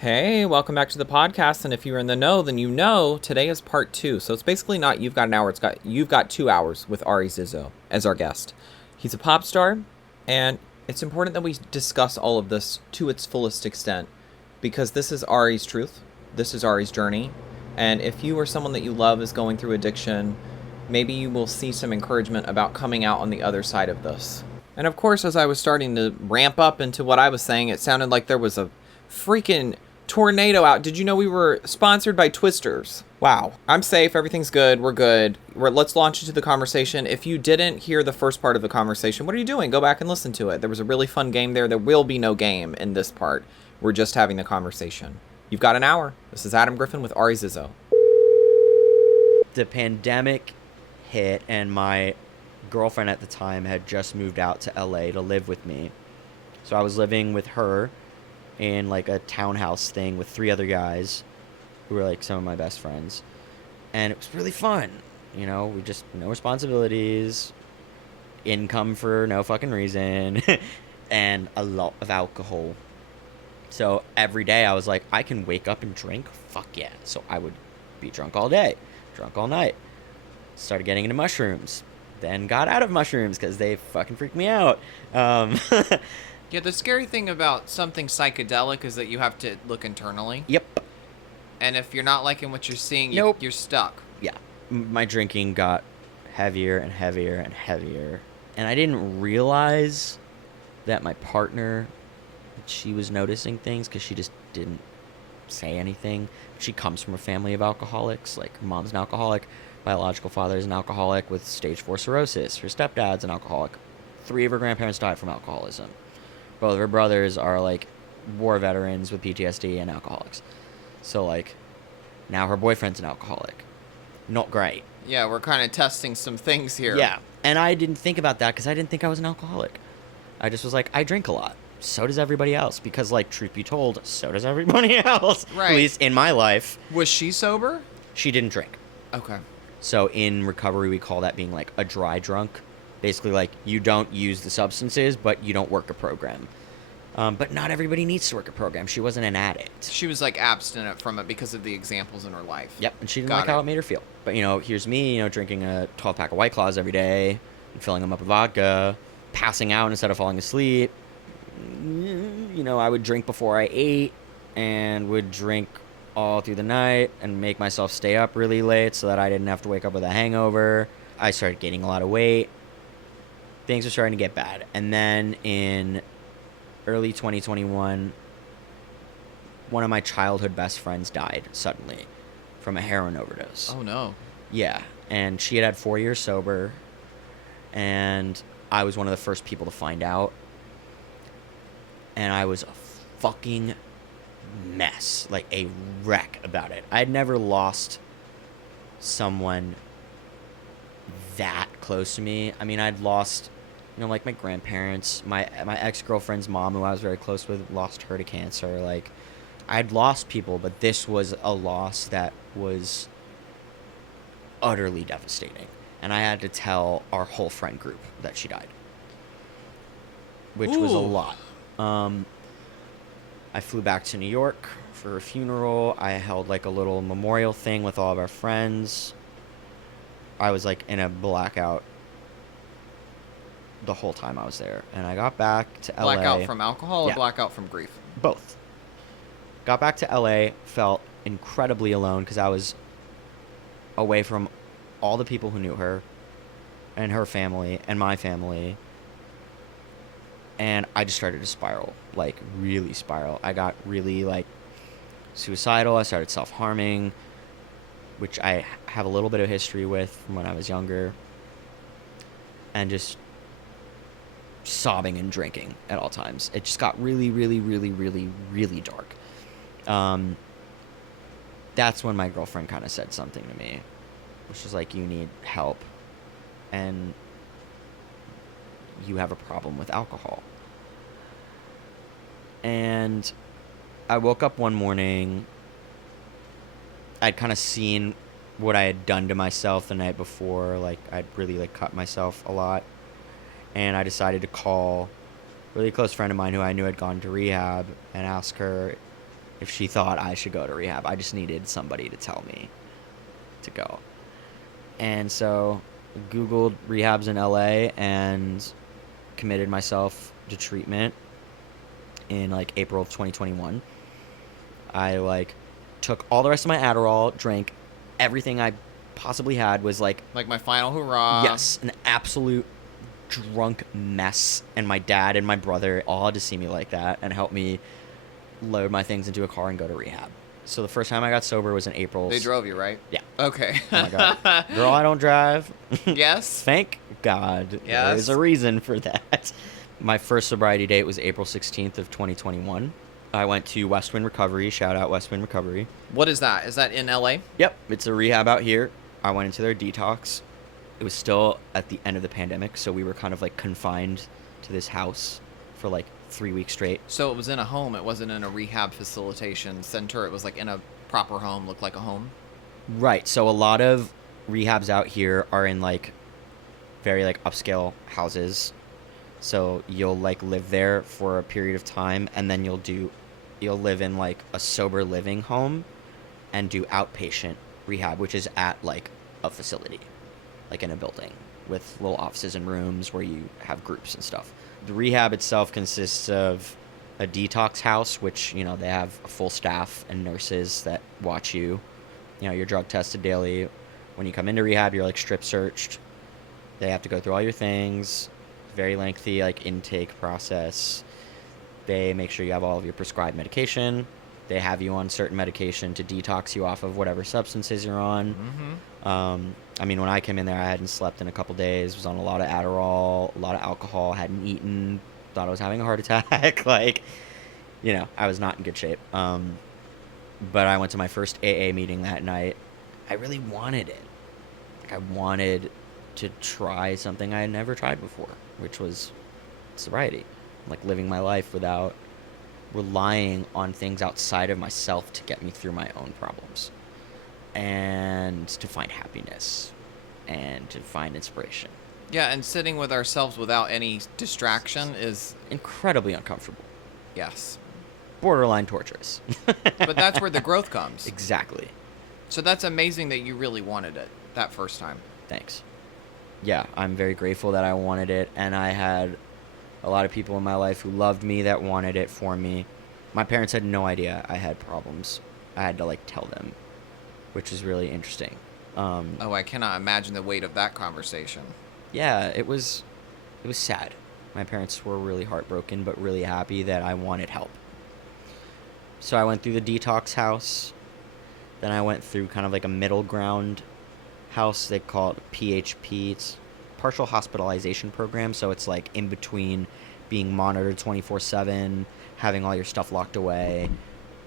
Hey, welcome back to the podcast. And if you're in the know, then you know today is part 2. So it's basically not you've got an hour, you've got 2 hours with Ari Zizzo as our guest. He's a pop star, and it's important that we discuss all of this to its fullest extent because this is Ari's truth. This is Ari's journey. And if you or someone that you love is going through addiction, maybe you will see some encouragement about coming out on the other side of this. And of course, as I was starting to ramp up into what I was saying, it sounded like there was a freaking tornado out. Did you know we were sponsored by Twisters? Wow. I'm safe. Everything's good. We're good. Let's launch into the conversation. If you didn't hear the first part of the conversation, what are you doing? Go back and listen to it. There was a really fun game there. There will be no game in this part. We're just having the conversation. You've got an hour. This is Adam Griffin with Ari Zizzo. The pandemic hit, and my girlfriend at the time had just moved out to LA to live with me. So I was living with her in like a townhouse thing with 3 other guys who were like some of my best friends. And it was really fun. You know, we just, no responsibilities, income for no fucking reason, and a lot of alcohol. So every day I was like, I can wake up and drink? Fuck yeah. So I would be drunk all day, drunk all night. Started getting into mushrooms. Then got out of mushrooms because they fucking freaked me out. Yeah, the scary thing about something psychedelic is that you have to look internally. Yep. And if you're not liking what you're seeing, Nope. you're stuck. Yeah. My drinking got heavier and heavier and heavier. And I didn't realize that my partner, she was noticing things because she just didn't say anything. She comes from a family of alcoholics. Like, her mom's an alcoholic. Biological father is an alcoholic with stage 4 cirrhosis. Her stepdad's an alcoholic. 3 of her grandparents died from alcoholism. Both of her brothers are, like, war veterans with PTSD and alcoholics. So, like, now her boyfriend's an alcoholic. Not great. Yeah, we're kind of testing some things here. Yeah. And I didn't think about that because I didn't think I was an alcoholic. I just was like, I drink a lot. So does everybody else. Because, like, truth be told, so does everybody else. Right. At least in my life. Was she sober? She didn't drink. Okay. So in recovery, we call that being, like, a dry drunk. Basically, like, you don't use the substances, but you don't work a program. But not everybody needs to work a program. She wasn't an addict. She was, like, abstinent from it because of the examples in her life. Yep, and she didn't Got like it. how it made her feel. But, you know, here's me, you know, drinking a 12-pack of White Claws every day, and filling them up with vodka, passing out instead of falling asleep. You know, I would drink before I ate, and would drink all through the night, and make myself stay up really late so that I didn't have to wake up with a hangover. I started gaining a lot of weight. Things were starting to get bad. And then in early 2021, one of my childhood best friends died suddenly from a heroin overdose. Oh, no. Yeah, and she had 4 years sober, and I was one of the first people to find out. And I was a fucking mess, like a wreck about it. I'd never lost someone that close to me. I mean, I'd lost, you know, like my grandparents, my ex-girlfriend's mom, who I was very close with, lost her to cancer. Like, I'd lost people, but this was a loss that was utterly devastating. And I had to tell our whole friend group that she died, which was a Ooh. lot. I flew back to New York for a funeral. I held like a little memorial thing with all of our friends. I was like in a blackout the whole time I was there. And I got back to LA. Blackout from alcohol or Yeah. blackout from grief? Both. Got back to LA, felt incredibly alone because I was away from all the people who knew her and her family and my family. And I just started to spiral, like really spiral. I got really like suicidal. I started self-harming, which I have a little bit of history with from when I was younger. And just sobbing and drinking at all times. It just got really, really, really, really, really dark. That's when my girlfriend kind of said something to me, which was like, you need help. And you have a problem with alcohol. And I woke up one morning. I'd kind of seen what I had done to myself the night before. Like, I'd really like cut myself a lot. And I decided to call a really close friend of mine who I knew had gone to rehab and ask her if she thought I should go to rehab. I just needed somebody to tell me to go. And so Googled rehabs in LA and committed myself to treatment in like April of 2021. I like took all the rest of my Adderall, drank everything I possibly had, was like my final hurrah. Yes, an absolute drunk mess. And my dad and my brother all had to see me like that and help me load my things into a car and go to rehab. So the first time I got sober was in April. They drove you, right? Yeah. Okay. Oh my God. Girl, I don't drive. Yes. Thank God. Yes. There's a reason for that. My first sobriety date was April 16th of 2021. I went to West Wind Recovery. Shout out West Wind Recovery. What is that? Is that in LA? Yep. It's a rehab out here. I went into their detox. It was still at the end of the pandemic, so we were kind of like confined to this house for like 3 weeks straight. So it was in a home. It wasn't in a rehab facilitation center. It was like in a proper home, looked like a home. Right. So a lot of rehabs out here are in like very like upscale houses. So you'll like live there for a period of time, and then you'll live in like a sober living home and do outpatient rehab, which is at like a facility, like in a building with little offices and rooms where you have groups and stuff. The rehab itself consists of a detox house, which, you know, they have a full staff and nurses that watch you. You know, you're drug tested daily. When you come into rehab, you're like strip searched. They have to go through all your things. Very lengthy like intake process. They make sure you have all of your prescribed medication. They have you on certain medication to detox you off of whatever substances you're on. Mm-hmm. I mean, when I came in there, I hadn't slept in a couple days, was on a lot of Adderall, a lot of alcohol, hadn't eaten, thought I was having a heart attack. Like, you know, I was not in good shape. But I went to my first AA meeting that night. I really wanted it. Like, I wanted to try something I had never tried before, which was sobriety. Like living my life without relying on things outside of myself to get me through my own problems. And to find happiness and to find inspiration. Yeah, and sitting with ourselves without any distraction is incredibly uncomfortable. Yes. Borderline torturous. But that's where the growth comes. Exactly. So that's amazing that you really wanted it that first time. Thanks. Yeah, I'm very grateful that I wanted it, and I had a lot of people in my life who loved me that wanted it for me. My parents had no idea I had problems. I had to like tell them, which is really interesting. Oh, I cannot imagine the weight of that conversation. Yeah, it was sad. My parents were really heartbroken, but really happy that I wanted help. So I went through the detox house. Then I went through kind of like a middle ground house. They call it PHP. It's partial hospitalization program. So it's like in between being monitored 24/7, having all your stuff locked away,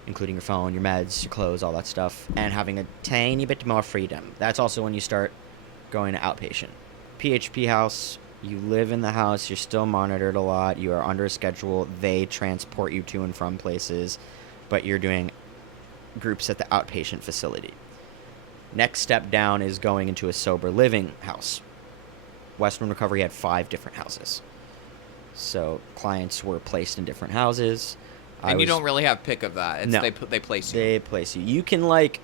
including your phone, your meds, your clothes, all that stuff, and having a tiny bit more freedom. That's also when you start going to outpatient. PHP house, you live in the house, you're still monitored a lot, you are under a schedule, they transport you to and from places, but you're doing groups at the outpatient facility. Next step down is going into a sober living house. West Wind Recovery had 5 different houses. So clients were placed in different houses. And you don't really have pick of that. It's No. They place you. They place you. You can like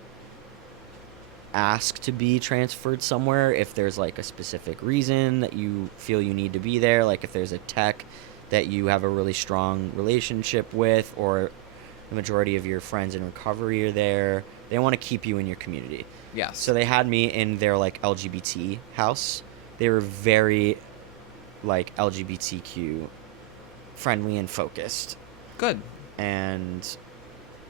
ask to be transferred somewhere if there's like a specific reason that you feel you need to be there, like if there's a tech that you have a really strong relationship with, or the majority of your friends in recovery are there. They want to keep you in your community. Yes. So they had me in their like LGBT house. They were very like LGBTQ friendly and focused, Good. and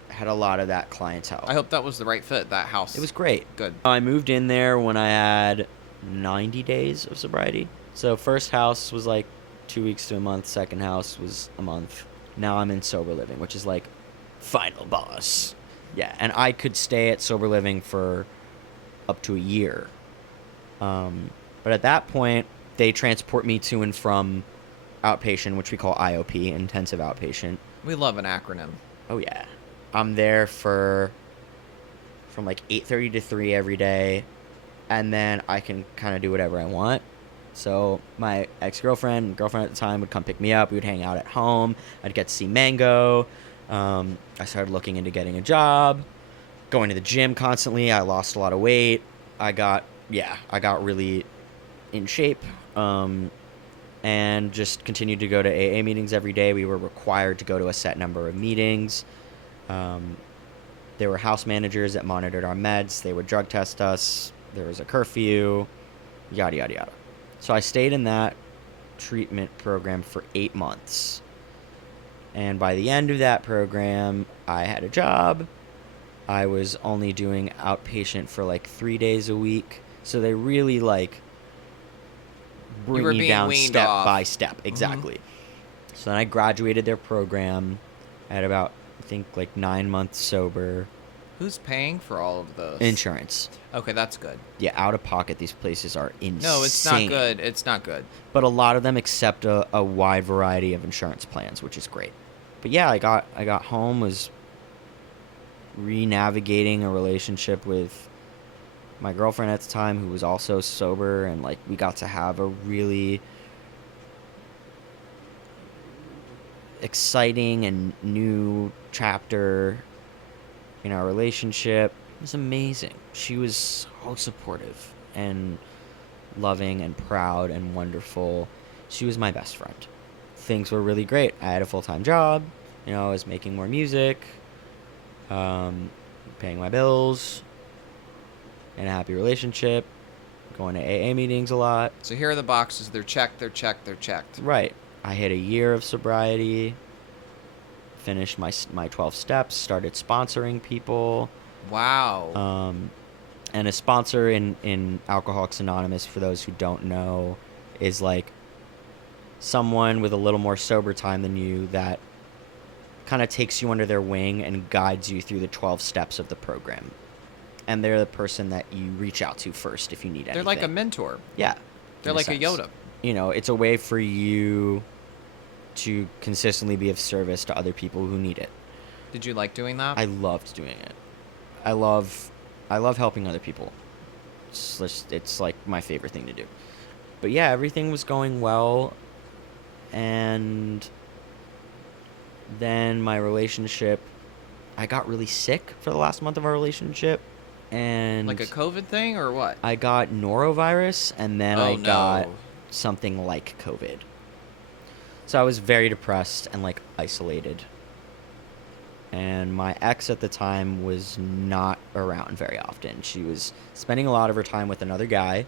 had a lot of that clientele. I hope that was the right fit, that house. It was great. Good. I moved in there when I had 90 days of sobriety. So first house was like 2 weeks to a month. Second house was a month. Now I'm in sober living, which is like final boss. Yeah, and I could stay at sober living for up to a year. But at that point, they transport me to and from outpatient, which we call IOP, intensive outpatient. We love an acronym. Oh yeah. I'm there from like 8:30 to 3 every day, and then I can kind of do whatever I want. So my girlfriend at the time would come pick me up. We would hang out at home. I'd get to see Mango. I started looking into getting a job, going to the gym constantly. I lost a lot of weight. I got really in shape, and just continued to go to AA meetings every day. We were required to go to a set number of meetings. There were house managers that monitored our meds. They would drug test us. There was a curfew, yada, yada, yada. So I stayed in that treatment program for 8 months. And by the end of that program, I had a job. I was only doing outpatient for like 3 days a week. So they really like bring you down step by step. Exactly. Mm-hmm. So then I graduated their program at about, I think, like 9 months sober. Who's paying for all of those? Insurance. Okay, that's good. Yeah, out of pocket, these places are insane. No, it's not good. It's not good. But a lot of them accept a wide variety of insurance plans, which is great. But yeah, I got home, was re-navigating a relationship with my girlfriend at the time, who was also sober, and like we got to have a really exciting and new chapter in our relationship. It was amazing. She was so supportive and loving and proud and wonderful. She was my best friend. Things were really great. I had a full-time job. You know, I was making more music, paying my bills, in a happy relationship, going to AA meetings a lot. So here are the boxes. They're checked, they're checked, they're checked. Right. I hit a year of sobriety, finished my 12 steps, started sponsoring people. Wow. And a sponsor in Alcoholics Anonymous, for those who don't know, is like someone with a little more sober time than you that kind of takes you under their wing and guides you through the 12 steps of the program. And they're the person that you reach out to first if you need anything. They're like a mentor. Yeah. They're like a Yoda. You know, it's a way for you to consistently be of service to other people who need it. Did you like doing that? I loved doing it. I love helping other people. It's like my favorite thing to do. But yeah, everything was going well, and then my relationship, I got really sick for the last month of our relationship, and like a COVID thing or what? I got norovirus, and then I got something like COVID. So I was very depressed and like isolated. And my ex at the time was not around very often. She was spending a lot of her time with another guy.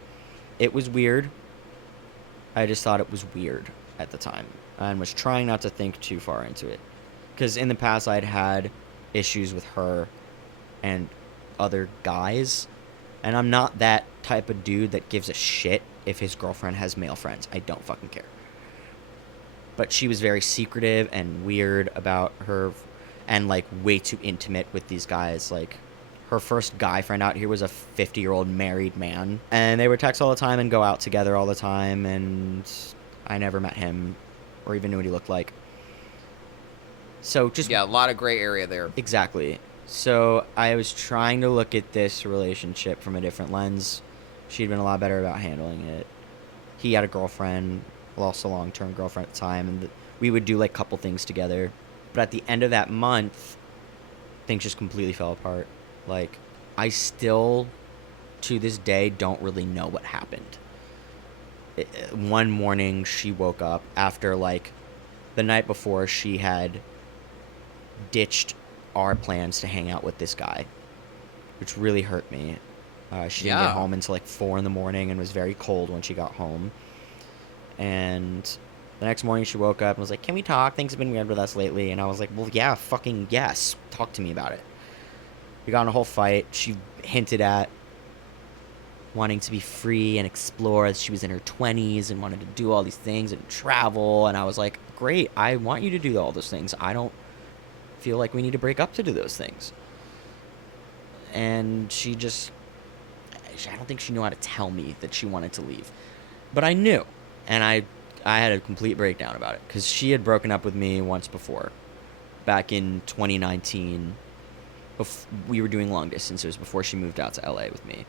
It was weird. I just thought it was weird at the time and was trying not to think too far into it. Because in the past I'd had issues with her and other guys. And I'm not that type of dude that gives a shit if his girlfriend has male friends. I don't fucking care. But she was very secretive and weird about her, and like way too intimate with these guys. Like her first guy friend out here was a 50-year-old married man, and they would text all the time and go out together all the time, and I never met him or even knew what he looked like. So just, yeah, a lot of gray area there. Exactly. So I was trying to look at this relationship from a different lens. She'd been a lot better about handling it. He had a girlfriend, also a long-term girlfriend at the time, and we would do like couple things together. But at the end of that month, things just completely fell apart. Like, I still, to this day, don't really know what happened. One morning, she woke up after, like, the night before, she had ditched our plans to hang out with this guy, which really hurt me. She didn't get home until, like, 4 in the morning and was very cold when she got home. And the next morning she woke up and was like, "Can we talk? Things have been weird with us lately." And I was like, "Well, yeah, fucking yes. Talk to me about it." We got in a whole fight. She hinted at wanting to be free and explore as she was in her 20s and wanted to do all these things and travel. And I was like, "Great, I want you to do all those things. I don't feel like we need to break up to do those things." And I don't think she knew how to tell me that she wanted to leave. But I knew. And I had a complete breakdown about it, because she had broken up with me once before, back in 2019. We were doing long distance. It was before she moved out to LA with me,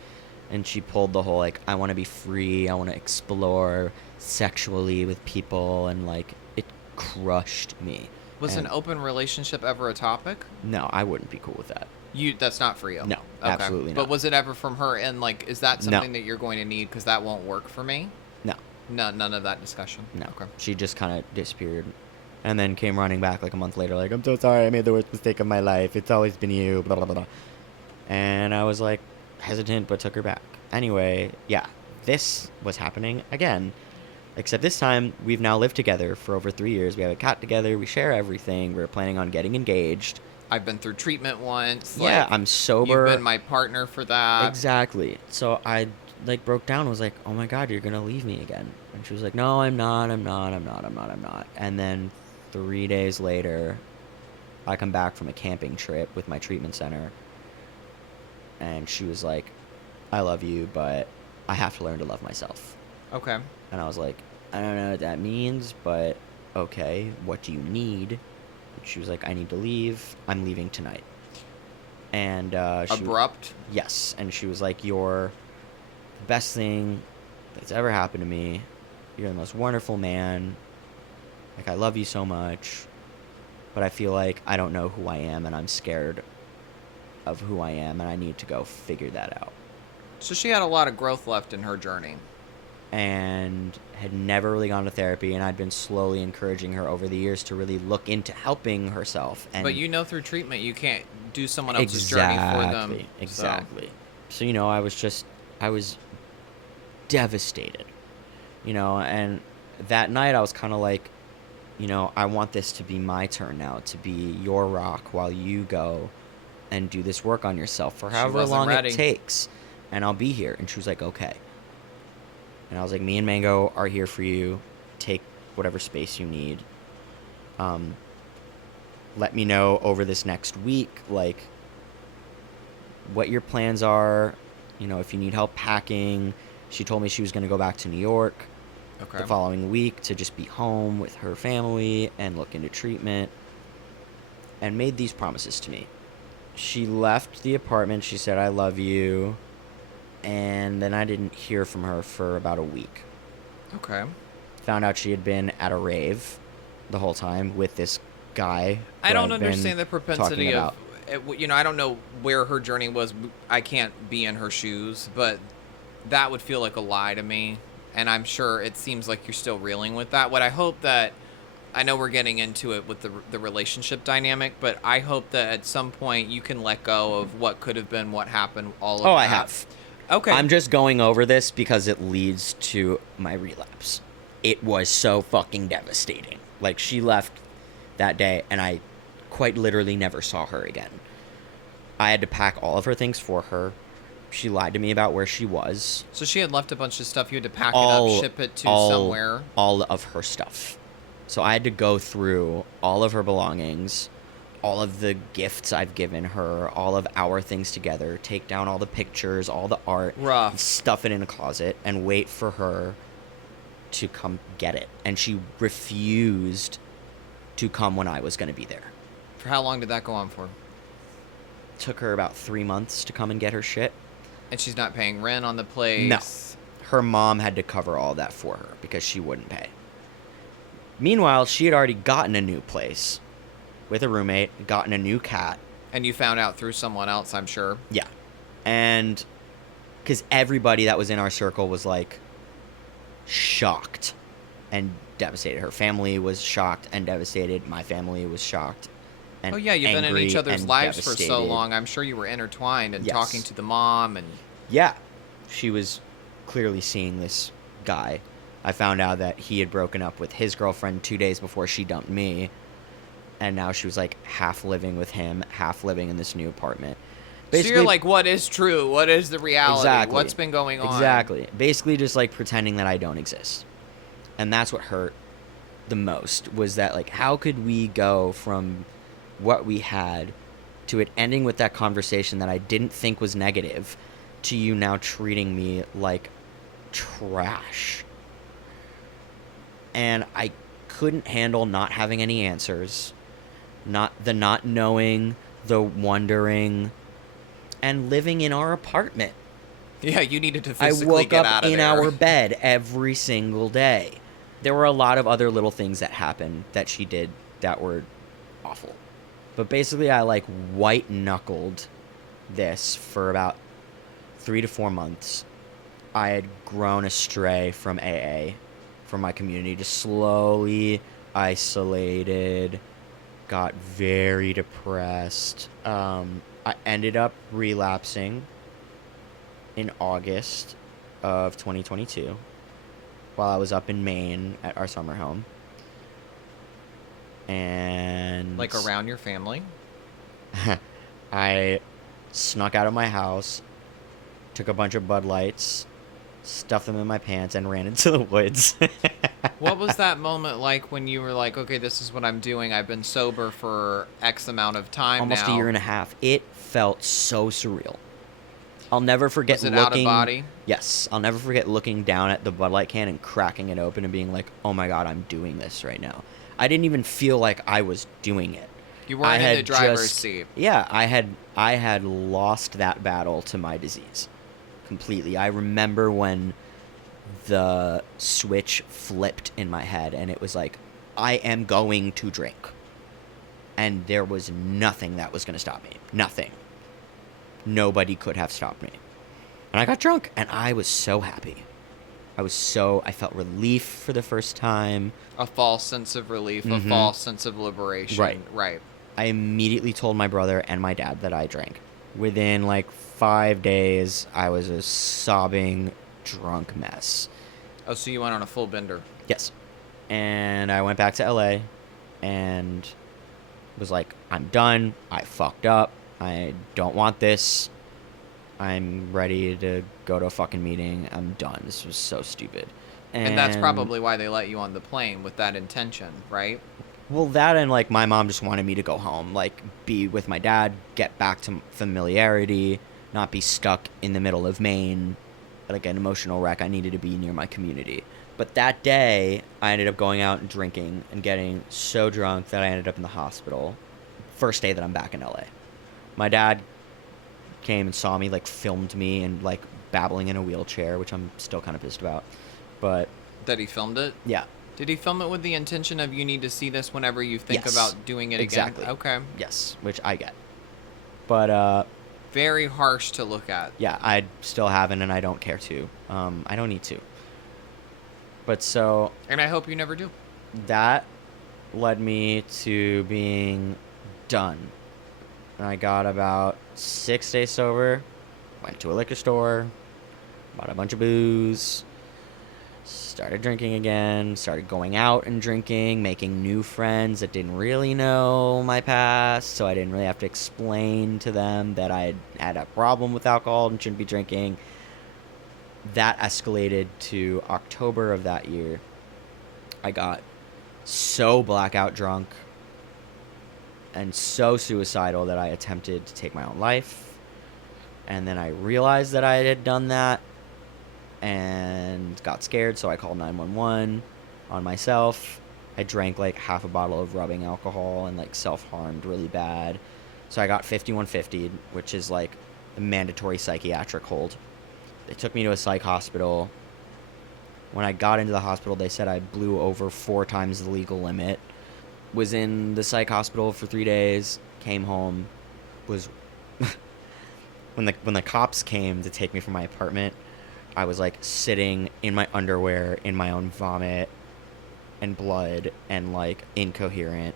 and she pulled the whole like, I want to be free, I want to explore sexually with people, and like it crushed me Was an open relationship ever a topic? No, I wouldn't be cool with that. That's not for you? No, okay. Absolutely not. But was it ever from her? And, like, is that something that you're going to need? Because that won't work for me? No. No, none of that discussion? No. Okay. She just kind of disappeared. And then came running back like a month later, like, I'm so sorry, I made the worst mistake of my life. It's always been you, blah, blah, blah. And I was, like, hesitant, but took her back. Anyway, yeah, this was happening again. Except this time, we've now lived together for over 3 years. We have a cat together. We share everything. We're planning on getting engaged. I've been through treatment once. Yeah, like, I'm sober. You've been my partner for that. Exactly. So I, like, broke down and was like, oh, my God, you're going to leave me again. And she was like, no, I'm not. And then 3 days later, I come back from a camping trip with my treatment center. And she was like, I love you, but I have to learn to love myself. Okay. And I was like, I don't know what that means, but okay, what do you need? And she was like, I need to leave. I'm leaving tonight. And abrupt? Yes. And she was like, you're the best thing that's ever happened to me. You're the most wonderful man. Like, I love you so much. But I feel like I don't know who I am, and I'm scared of who I am, and I need to go figure that out. So she had a lot of growth left in her journey. And had never really gone to therapy, and I'd been slowly encouraging her over the years to really look into helping herself. And but through treatment, you can't do someone else's journey for them. Exactly. So, I was devastated, and that night I was kind of like, I want this to be my turn now, to be your rock while you go and do this work on yourself for however long it takes, and I'll be here. And she was like, okay. And I was like, me and Mango are here for you. Take whatever space you need. Let me know over this next week, like, what your plans are. If you need help packing. She told me she was going to go back to New York the following week to just be home with her family and look into treatment. And made these promises to me. She left the apartment. She said, I love you. And then I didn't hear from her for about a week. Okay. Found out she had been at a rave the whole time with this guy. I don't understand the propensity of, I don't know where her journey was. I can't be in her shoes, but that would feel like a lie to me. And I'm sure it seems like you're still reeling with that. What I hope that, I know we're getting into it with the relationship dynamic, but I hope that at some point you can let go of what could have been, what happened, all of that. Oh, I have. Okay. I'm just going over this because it leads to my relapse. It was so fucking devastating. Like, she left that day, and I quite literally never saw her again. I had to pack all of her things for her. She lied to me about where she was. So she had left a bunch of stuff. You had to pack it up, ship it to somewhere. All of her stuff. So I had to go through all of her belongings, all of the gifts I've given her, all of our things together, take down all the pictures, all the art, stuff it in a closet, and wait for her to come get it. And she refused to come when I was going to be there. For how long did that go on for? Took her about 3 months to come and get her shit. And she's not paying rent on the place? No. Her mom had to cover all that for her because she wouldn't pay. Meanwhile, she had already gotten a new place with a roommate, gotten a new cat. And you found out through someone else, I'm sure. Yeah. And because everybody that was in our circle was, like, shocked and devastated. Her family was shocked and devastated. My family was shocked and you've been in each other's lives devastated. For so long. I'm sure you were intertwined and talking to the mom. And yeah. She was clearly seeing this guy. I found out that he had broken up with his girlfriend 2 days before she dumped me. And now she was, like, half living with him, half living in this new apartment. Basically, so you're like, what is true? What is the reality? Exactly. What's been going on? Exactly. Basically just, like, pretending that I don't exist. And that's what hurt the most, was that, like, how could we go from what we had to it ending with that conversation that I didn't think was negative to you now treating me like trash. And I couldn't handle not having any answers, not knowing, the wondering, and living in our apartment. Yeah, you needed to physically get out of there. I woke up in our bed every single day. There were a lot of other little things that happened that she did that were awful. But basically, I like white knuckled this for about 3 to 4 months. I had grown astray from AA, from my community, just slowly isolated, got very depressed. I ended up relapsing in August of 2022 while I was up in Maine at our summer home. And Like around your family? I snuck out of my house, took a bunch of Bud Lights, stuffed them in my pants, and ran into the woods. What was that moment like when you were like, okay, this is what I'm doing. I've been sober for X amount of time Almost now. a year and a half. It felt so surreal. I'll never forget Was it looking... out of body? Yes. I'll never forget looking down at the Bud Light can and cracking it open and being like, oh my God, I'm doing this right now. I didn't even feel like I was doing it. You weren't in the driver's seat. Yeah, I had lost that battle to my disease completely. I remember when the switch flipped in my head and it was like, I am going to drink. And there was nothing that was going to stop me. Nothing. Nobody could have stopped me. And I got drunk and I was so happy. I felt relief for the first time. A false sense of relief, a false sense of liberation. Right. I immediately told my brother and my dad that I drank. Within like 5 days, I was a sobbing, drunk mess. Oh, so you went on a full bender. Yes. And I went back to LA and was like, I'm done. I fucked up. I don't want this. I'm ready to go to a fucking meeting. I'm done. This was so stupid. And that's probably why they let you on the plane with that intention, right? Well, that and, like, my mom just wanted me to go home, like, be with my dad, get back to familiarity, not be stuck in the middle of Maine, like an emotional wreck. I needed to be near my community. But that day, I ended up going out and drinking and getting so drunk that I ended up in the hospital. First day that I'm back in LA. My dad came and saw me, like, filmed me and, like, babbling in a wheelchair, which I'm still kind of pissed about. But... That he filmed it? Yeah. Did he film it with the intention of you need to see this whenever you think about doing it exactly. again? Okay. Yes, which I get. But, very harsh to look at. Yeah, I still haven't, and I don't care to. I don't need to. But so... And I hope you never do. That led me to being done. And I got about 6 days sober, went to a liquor store, bought a bunch of booze, started drinking again, started going out and drinking, making new friends that didn't really know my past, so I didn't really have to explain to them that I had a problem with alcohol and shouldn't be drinking. That escalated to October of that year. I got so blackout drunk and so suicidal that I attempted to take my own life. And then I realized that I had done that and got scared, so I called 911 on myself. I drank like half a bottle of rubbing alcohol and like self-harmed really bad. So I got 5150, which is like the mandatory psychiatric hold. They took me to a psych hospital. When I got into the hospital, they said I blew over 4 times the legal limit. Was in the psych hospital for 3 days, came home, was... when the cops came to take me from my apartment, I was like sitting in my underwear, in my own vomit and blood and like incoherent.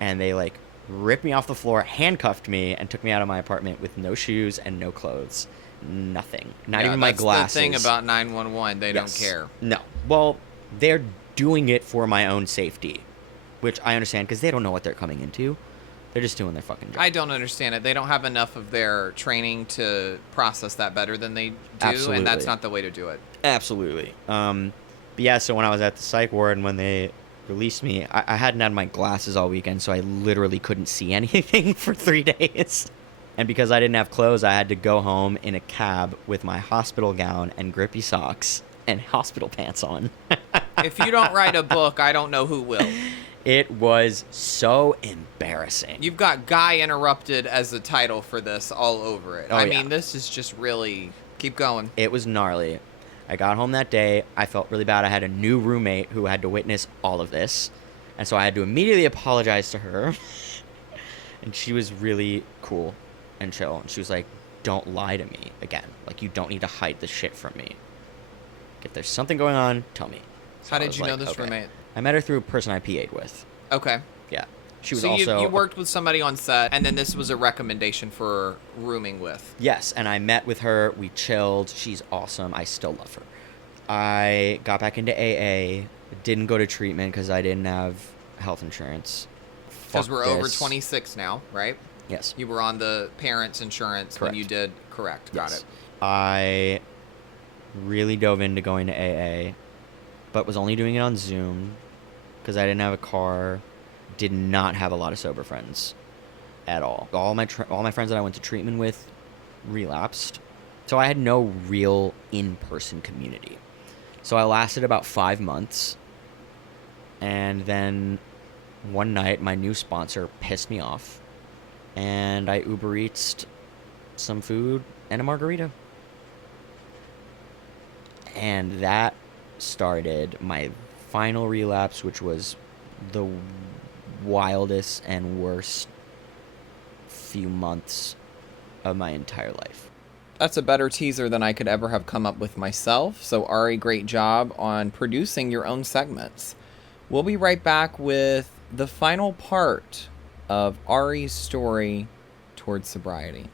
And they like ripped me off the floor, handcuffed me, and took me out of my apartment with no shoes and no clothes. Nothing. Not even my glasses. That's the thing about 911. They don't care. No. Well, they're doing it for my own safety, which I understand because they don't know what they're coming into. They're just doing their fucking job. I don't understand it. They don't have enough of their training to process that better than they do, Absolutely. And that's not the way to do it. Absolutely. But yeah, so when I was at the psych ward and when they released me, I hadn't had my glasses all weekend, so I literally couldn't see anything for 3 days. And because I didn't have clothes, I had to go home in a cab with my hospital gown and grippy socks and hospital pants on. If you don't write a book, I don't know who will. It was so embarrassing. You've got Guy Interrupted as the title for this all over it. Oh, I yeah. mean, this is just really... Keep going. It was gnarly. I got home that day. I felt really bad. I had a new roommate who had to witness all of this. And so I had to immediately apologize to her. And she was really cool and chill. And she was like, don't lie to me again. Like, you don't need to hide this shit from me. If there's something going on, tell me. So How did you know this roommate? I met her through a person I PA'd with. Okay. Yeah. She was so also... you worked with somebody on set, and then this was a recommendation for rooming with. Yes, and I met with her. We chilled. She's awesome. I still love her. I got back into AA. Didn't go to treatment because I didn't have health insurance. Because we're over 26 now, right? Yes. You were on the parents' insurance Correct. when you did. Correct. Yes. Got it. I really dove into going to AA, but was only doing it on Zoom because I didn't have a car. Did not have a lot of sober friends at all. All my friends that I went to treatment with relapsed. So I had no real in-person community. So I lasted about 5 months. And then one night, my new sponsor pissed me off. And I Uber Eats'd some food and a margarita. And that started my final relapse, which was the wildest and worst few months of my entire life. That's a better teaser than I could ever have come up with myself. So, Ari, great job on producing your own segments. We'll be right back with the final part of Ari's story towards sobriety.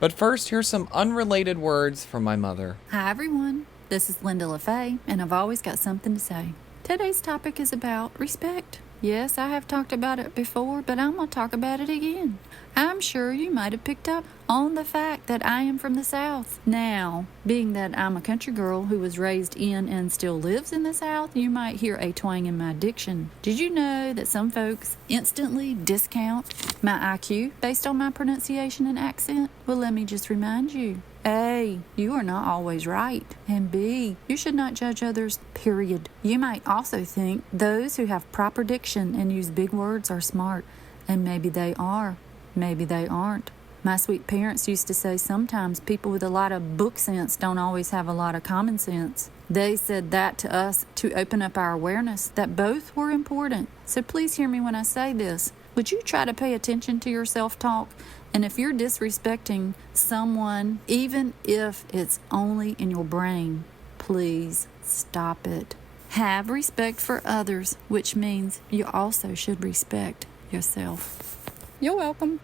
But first, here's some unrelated words from my mother. Hi, everyone. This is Linda LaFaye, and I've always got something to say. Today's topic is about respect. Yes, I have talked about it before, but I'm going to talk about it again. I'm sure you might have picked up on the fact that I am from the South. Now, being that I'm a country girl who was raised in and still lives in the South, you might hear a twang in my diction. Did you know that some folks instantly discount my IQ based on my pronunciation and accent? Well, let me just remind you. A, you are not always right. And B, you should not judge others, period. You might also think those who have proper diction and use big words are smart. And maybe they are. Maybe they aren't. My sweet parents used to say sometimes people with a lot of book sense don't always have a lot of common sense. They said that to us to open up our awareness that both were important. So please hear me when I say this. Would you try to pay attention to your self-talk? And if you're disrespecting someone, even if it's only in your brain, please stop it. Have respect for others, which means you also should respect yourself. You're welcome.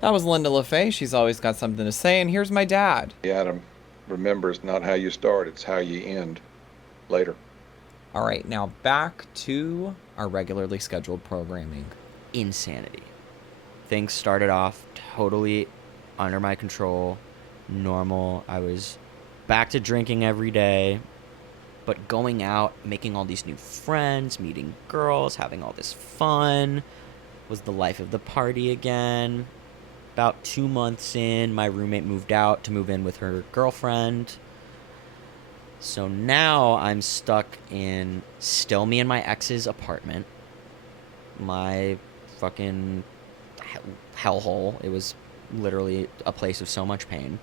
That was Linda LaFaye. She's always got something to say. And here's my dad. Adam, remember, it's not how you start, it's how you end. Later. All right, now back to our regularly scheduled programming. Insanity. Things started off totally under my control, normal. I was back to drinking every day, but going out, making all these new friends, meeting girls, having all this fun, was the life of the party again. About 2 months in, my roommate moved out to move in with her girlfriend. So now I'm stuck in still me and my ex's apartment. My fucking hellhole. It was literally a place of so much pain.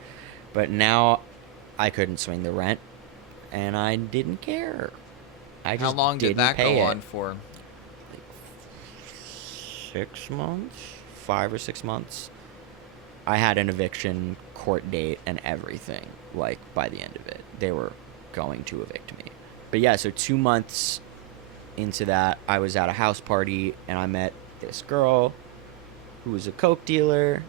But now I couldn't swing the rent, and I didn't care. I just How long did that go on for? 6 months? 5 or 6 months. I had an eviction court date and everything, like, by the end of it. They were going to evict me. But yeah, so 2 months into that, I was at a house party, and I met this girl who was a coke dealer.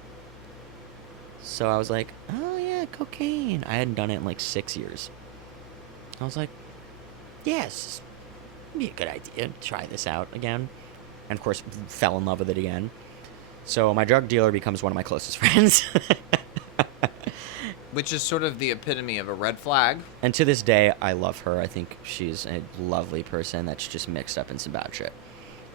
So I was like, oh yeah, cocaine. I hadn't done it in like 6 years. I was like, yes, it'd be a good idea to try this out again. And of course, fell in love with it again. So my drug dealer becomes one of my closest friends. Which is sort of the epitome of a red flag. And to this day, I love her. I think she's a lovely person that's just mixed up in some bad shit.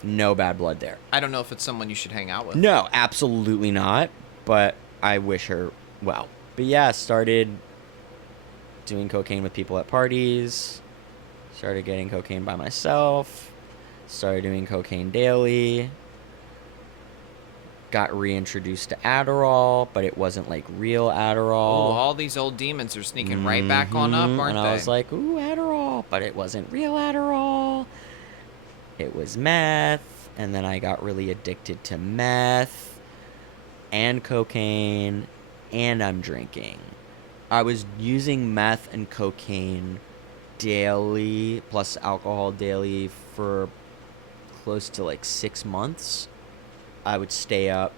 No bad blood there. I don't know if it's someone you should hang out with. No, absolutely not. But I wish her well. But yeah, started doing cocaine with people at parties. Started getting cocaine by myself. Started doing cocaine daily. got reintroduced to Adderall, but it wasn't like real Adderall. Ooh, all these old demons are sneaking right back on up, aren't and they? I was like, ooh, Adderall, but it wasn't real Adderall. It was meth, and then I got really addicted to meth and cocaine, and I'm drinking. I was using meth and cocaine daily, plus alcohol daily, for close to like 6 months. I would stay up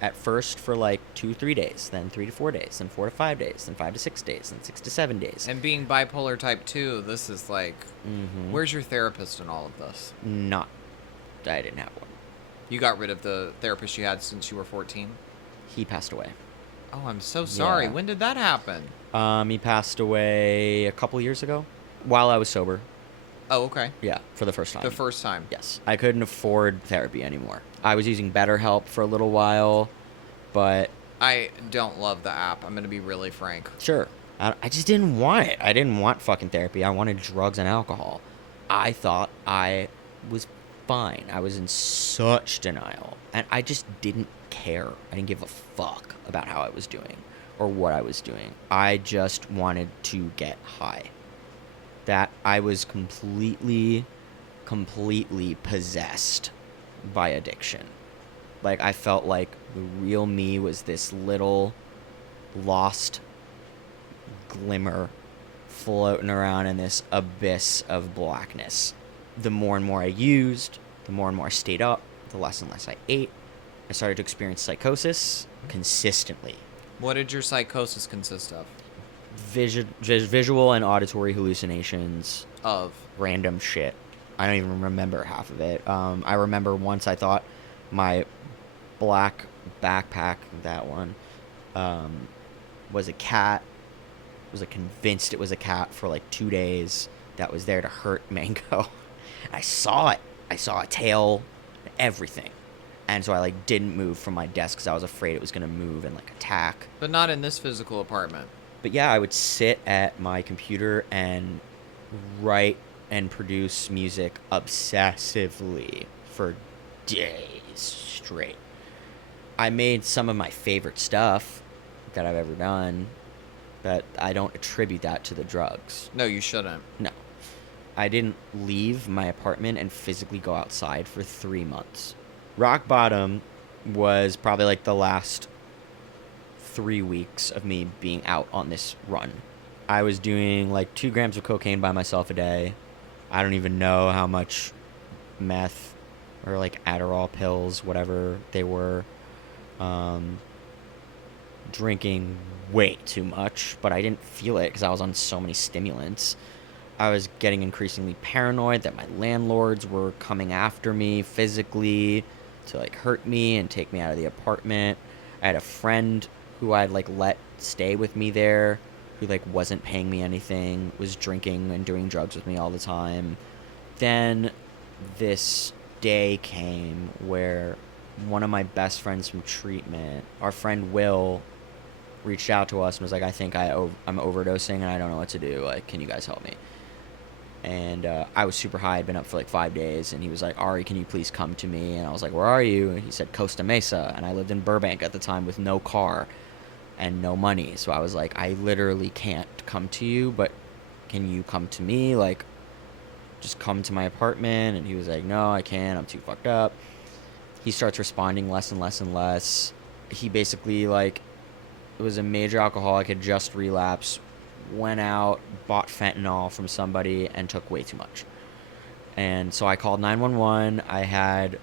at first for like 2-3 days, then 3 to 4 days, then 4 to 5 days, then 5 to 6 days, then 6 to 7 days. And being bipolar type 2, this is like, where's your therapist in all of this? I didn't have one. You got rid of the therapist you had since you were 14? He passed away. Oh, I'm so sorry. Yeah. When did that happen? He passed away a couple years ago while I was sober. Oh, okay. Yeah, for the first time. The first time. Yes. I couldn't afford therapy anymore. I was using BetterHelp for a little while, but... I don't love the app. I'm going to be really frank. Sure. I just didn't want it. I didn't want fucking therapy. I wanted drugs and alcohol. I thought I was fine. I was in such denial. And I just didn't care. I didn't give a fuck about how I was doing or what I was doing. I just wanted to get high. That I was completely possessed by addiction. Like, I felt like the real me was this little lost glimmer floating around in this abyss of blackness. The more and more I used, the more and more I stayed up, the less and less I ate. I started to experience psychosis consistently. What did your psychosis consist of? Visual and auditory hallucinations. Of? Random shit. I don't even remember half of it. I remember once I thought my black backpack, that one, was a cat. I was like convinced it was a cat for like 2 days that was there to hurt Mango. I saw it. I saw a tail, everything. And so I like didn't move from my desk because I was afraid it was going to move and like attack. But not in this physical apartment. But yeah, I would sit at my computer and write and produce music obsessively for days straight. I made some of my favorite stuff that I've ever done, but I don't attribute that to the drugs. No, you shouldn't. No. I didn't leave my apartment and physically go outside for 3 months. Rock bottom was probably like the last 3 weeks of me being out on this run. I was doing like 2 grams of cocaine by myself a day. I don't even know how much meth or like Adderall pills, whatever they were. Drinking way too much, but I didn't feel it because I was on so many stimulants. I was getting increasingly paranoid that my landlords were coming after me physically to like hurt me and take me out of the apartment. I had a friend who I'd like let stay with me there who like wasn't paying me anything, was drinking and doing drugs with me all the time. Then this day came where one of my best friends from treatment, our friend Will, reached out to us and was like, I think I'm overdosing and I don't know what to do. Like, can you guys help me? And I was super high. I'd been up for like 5 days. And he was like, Ari, can you please come to me? And I was like, where are you? And he said, Costa Mesa. And I lived in Burbank at the time with no car and no money. So I was like, I literally can't come to you, but can you come to me? Like, just come to my apartment. And he was like, no, I can't. I'm too fucked up. He starts responding less and less and less. He basically, like, was a major alcoholic, had just relapsed, went out, bought fentanyl from somebody, and took way too much. And so I called 911. I had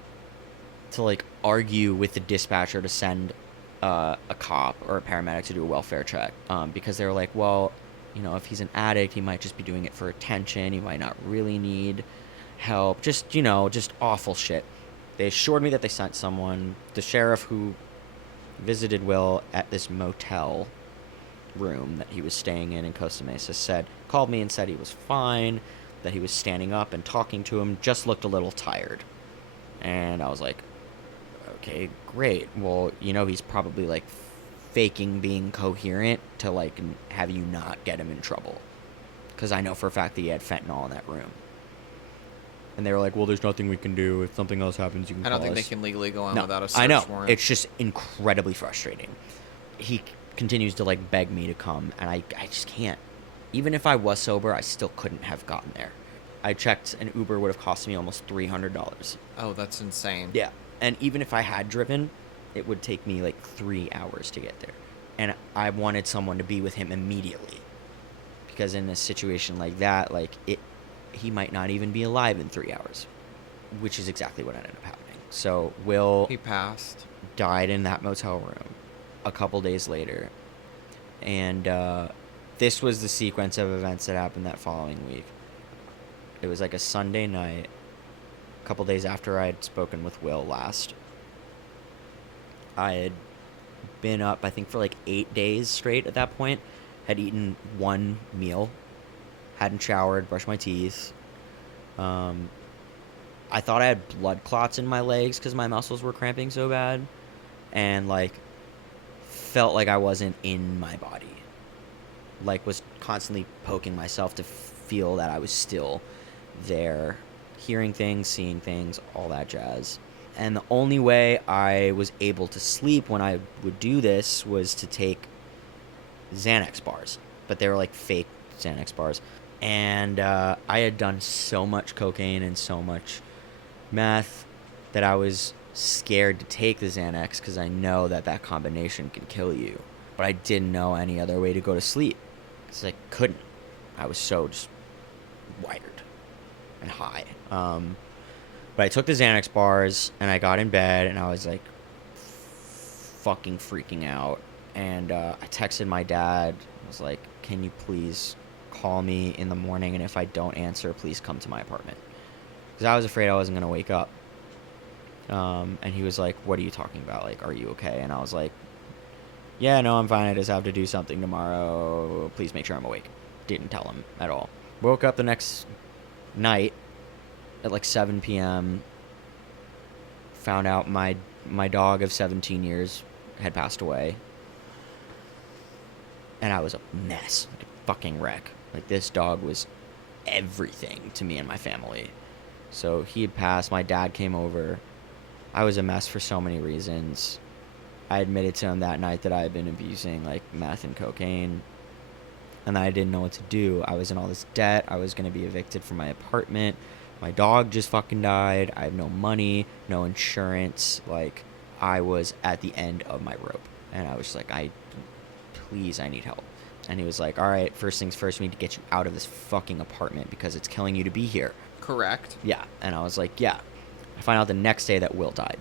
to, like, argue with the dispatcher to send a cop or a paramedic to do a welfare check, because they were like, well, you know, if he's an addict, he might just be doing it for attention. He might not really need help. Just, you know, just awful shit. They assured me that they sent someone. The sheriff who visited Will at this motel room that he was staying in Costa Mesa called me and said he was fine, that he was standing up and talking to him, just looked a little tired. And I was like, okay, great. Well, you know, he's probably like faking being coherent to like have you not get him in trouble, because I know for a fact that he had fentanyl in that room. And they were like, well, there's nothing we can do. If something else happens, you can I call don't think us. they can legally go in No, without a search I know. warrant. It's just incredibly frustrating. He continues to, like, beg me to come, and I just can't. Even if I was sober, I still couldn't have gotten there. I checked, an Uber would have cost me almost $300. Oh, that's insane. Yeah. And even if I had driven, it would take me, like, 3 hours to get there. And I wanted someone to be with him immediately. Because in a situation like that, like, he might not even be alive in 3 hours. Which is exactly what ended up happening. So Will He passed. died in that motel room a couple days later. And this was the sequence of events that happened that following week. It was like a Sunday night, a couple days after I had spoken with Will last. I had been up, I think, for like 8 days straight at that point. Had eaten one meal, hadn't showered, brushed my teeth. I thought I had blood clots in my legs because my muscles were cramping so bad. And, like, felt like I wasn't in my body. Like, was constantly poking myself to feel that I was still there. Hearing things, seeing things, all that jazz. And the only way I was able to sleep when I would do this was to take Xanax bars. But they were, like, fake Xanax bars. And I had done so much cocaine and so much meth that I was scared to take the Xanax because I know that combination can kill you. But I didn't know any other way to go to sleep because I couldn't. I was so just wired and high. But I took the Xanax bars and I got in bed and I was like fucking freaking out. And I texted my dad. I was like, can you please call me in the morning, and if I don't answer, please come to my apartment. Because I was afraid I wasn't going to wake up. And he was like, what are you talking about? Like, are you okay? And I was like, yeah, no, I'm fine. I just have to do something tomorrow. Please make sure I'm awake. Didn't tell him at all. Woke up the next night at like 7 p.m. Found out my dog of 17 years had passed away. And I was a mess. Like a fucking wreck. Like, this dog was everything to me and my family. So he had passed. My dad came over. I was a mess for so many reasons. I admitted to him that night that I had been abusing, like, meth and cocaine. And that I didn't know what to do. I was in all this debt. I was going to be evicted from my apartment. My dog just fucking died. I have no money, no insurance. Like, I was at the end of my rope. And I was just like, please, I need help. And he was like, all right, first things first, we need to get you out of this fucking apartment because it's killing you to be here. Correct. Yeah. And I was like, yeah. I find out the next day that Will died.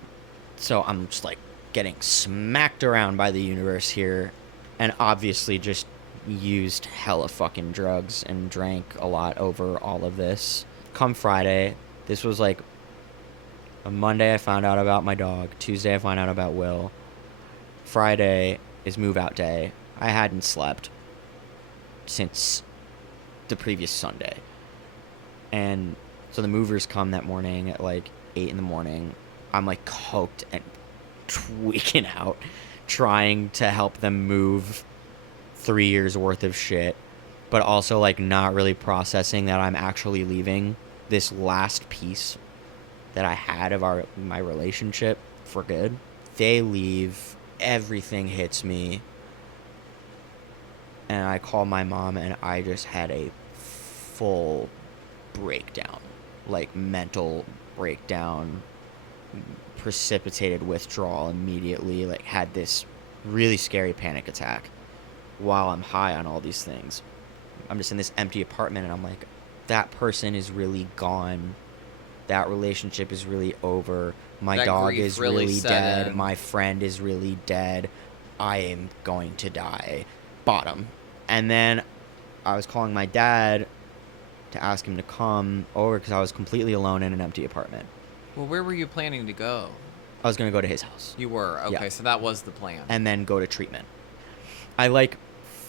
So I'm just like getting smacked around by the universe here. And obviously just used hella fucking drugs and drank a lot over all of this. Come Friday, this was like a Monday I found out about my dog. Tuesday I find out about Will. Friday is move out day. I hadn't slept since the previous Sunday. And so the movers come that morning at like 8 in the morning. I'm like coked and tweaking out, trying to help them move 3 years worth of shit, but also like not really processing that I'm actually leaving this last piece that I had of my relationship for good. They leave, everything hits me, and I call my mom and I just had a full breakdown, like mental breakdown, precipitated withdrawal immediately, like had this really scary panic attack while I'm high on all these things. I'm just in this empty apartment and I'm like, that person is really gone. That relationship is really over. My That dog grief is really really set dead. in. My friend is really dead. I am going to die. Bottom. And then I was calling my dad to ask him to come over because I was completely alone in an empty apartment. Well, where were you planning to go? I was going to go to his house. You were. Okay, Yeah. so that was the plan. And then go to treatment. I like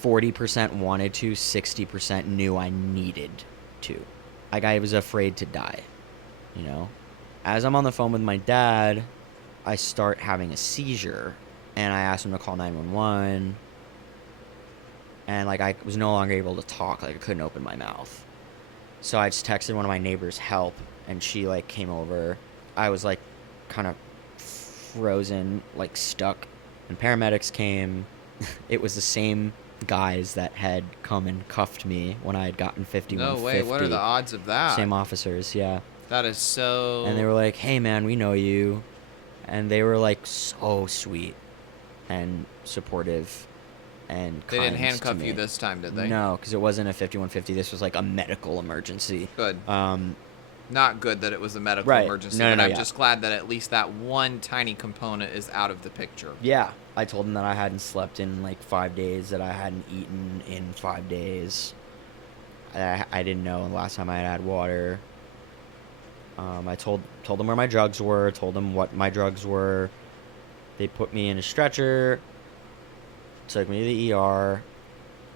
40% wanted to, 60% knew I needed to. Like, I was afraid to die, you know? As I'm on the phone with my dad, I start having a seizure, and I asked him to call 911, and, like, I was no longer able to talk. Like, I couldn't open my mouth. So I just texted one of my neighbors, help, and she like came over. I was like kind of frozen, like stuck, and paramedics came. It was the same guys that had come and cuffed me when I had gotten 5150. No way. What are the odds of that? Same officers, yeah. That is so... And they were like, hey man, we know you. And they were like so sweet and supportive and They kind didn't handcuff to me. you this time, did they? No, because it wasn't a 5150. This was like a medical emergency. Good. Not good that it was a medical Right. emergency, No, but I'm yeah. just glad that at least that one tiny component is out of the picture. Yeah. I told them that I hadn't slept in like 5 days, that I hadn't eaten in 5 days. I didn't know the last time I had water. I told them where my drugs were, told them what my drugs were. They put me in a stretcher, took me to the ER.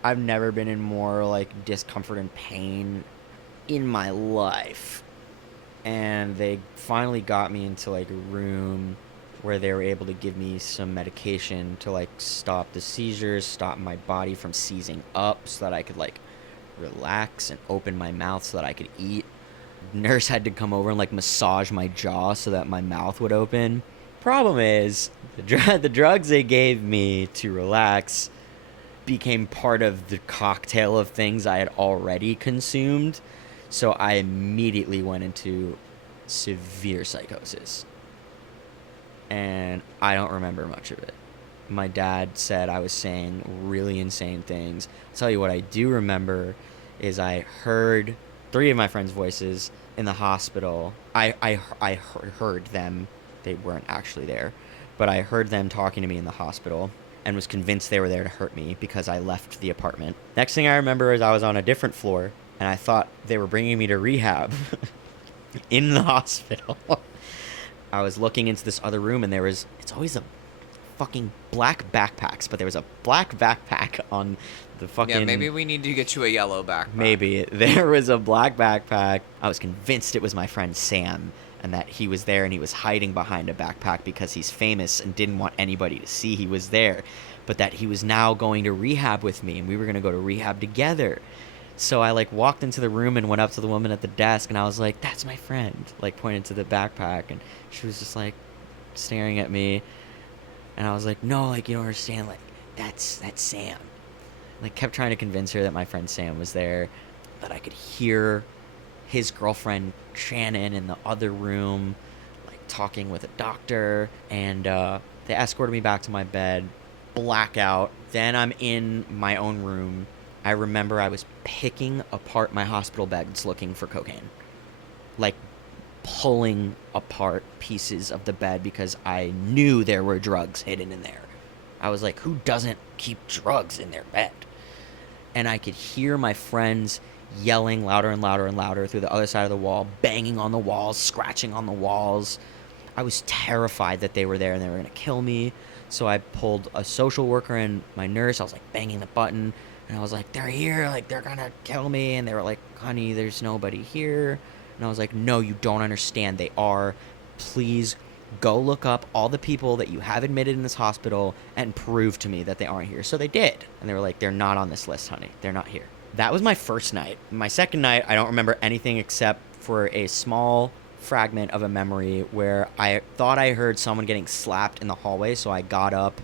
I've never been in more like discomfort and pain in my life. And they finally got me into like a room where they were able to give me some medication to like stop the seizures, stop my body from seizing up so that I could like relax and open my mouth so that I could eat. Nurse had to come over and like massage my jaw so that my mouth would open. Problem is, the drugs they gave me to relax became part of the cocktail of things I had already consumed. So I immediately went into severe psychosis. And I don't remember much of it. My dad said I was saying really insane things. I'll tell you what I do remember is I heard 3 of my friends' voices in the hospital. I heard them. They weren't actually there. But I heard them talking to me in the hospital and was convinced they were there to hurt me because I left the apartment. Next thing I remember is I was on a different floor and I thought they were bringing me to rehab in the hospital. I was looking into this other room and it's always a fucking black backpacks, but there was a black backpack on the fucking... Yeah, maybe we need to get you a yellow backpack. Maybe. There was a black backpack. I was convinced it was my friend Sam and that he was there and he was hiding behind a backpack because he's famous and didn't want anybody to see he was there, but that he was now going to rehab with me and we were going to go to rehab together. So I like walked into the room and went up to the woman at the desk and I was like, that's my friend, like pointed to the backpack, and she was just like staring at me. And I was like, no, like, you don't understand, like, that's Sam. Like, kept trying to convince her that my friend Sam was there, that I could hear his girlfriend Shannon in the other room, like, talking with a doctor. And they escorted me back to my bed, blackout. Then I'm in my own room. I remember I was picking apart my hospital beds looking for cocaine. Like, pulling apart pieces of the bed because I knew there were drugs hidden in there. I was like, who doesn't keep drugs in their bed? And I could hear my friends yelling louder and louder and louder through the other side of the wall, banging on the walls, scratching on the walls. I was terrified that they were there and they were going to kill me. So I pulled a social worker and my nurse. I was like banging the button and I was like, they're here, like they're going to kill me. And they were like, honey, there's nobody here. And I was like, no, you don't understand. They are. Please go look up all the people that you have admitted in this hospital and prove to me that they aren't here. So they did. And they were like, they're not on this list, honey. They're not here. That was my first night. My second night, I don't remember anything except for a small fragment of a memory where I thought I heard someone getting slapped in the hallway. So I got up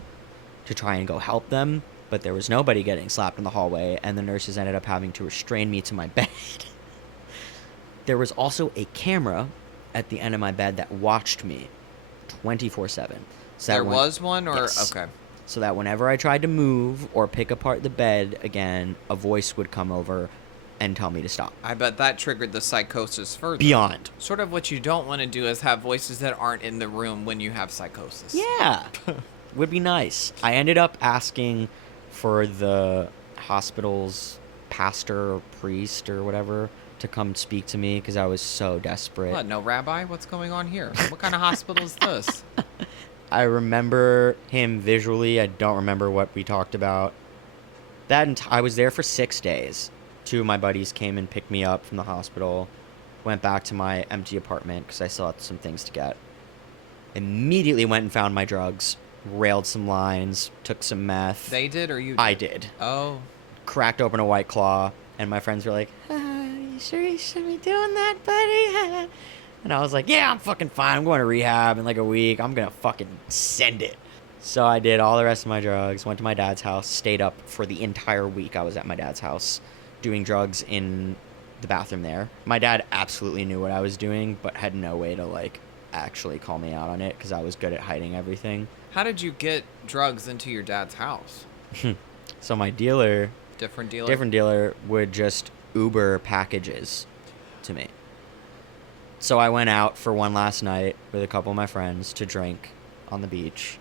to try and go help them. But there was nobody getting slapped in the hallway. And the nurses ended up having to restrain me to my bed. There was also a camera at the end of my bed that watched me 24/7. So there was one, or yes. Okay. So that whenever I tried to move or pick apart the bed again, a voice would come over and tell me to stop. I bet that triggered the psychosis further. Beyond. Sort of what you don't want to do is have voices that aren't in the room when you have psychosis. Yeah. Would be nice. I ended up asking for the hospital's pastor or priest or whatever to come speak to me because I was so desperate. What, no rabbi? What's going on here? What kind of hospital is this? I remember him visually. I don't remember what we talked about. I was there for 6 days. 2 of my buddies came and picked me up from the hospital. Went back to my empty apartment because I still had some things to get. Immediately went and found my drugs. Railed some lines. Took some meth. They did or you did? I did. Oh. Cracked open a White Claw. And my friends were like, you sure you should be doing that, buddy? And I was like, yeah, I'm fucking fine. I'm going to rehab in like a week. I'm going to fucking send it. So I did all the rest of my drugs, went to my dad's house, stayed up for the entire week I was at my dad's house doing drugs in the bathroom there. My dad absolutely knew what I was doing, but had no way to, like, actually call me out on it because I was good at hiding everything. How did you get drugs into your dad's house? So my dealer... Different dealer would just Uber packages to me. So I went out for one last night with a couple of my friends to drink on the beach,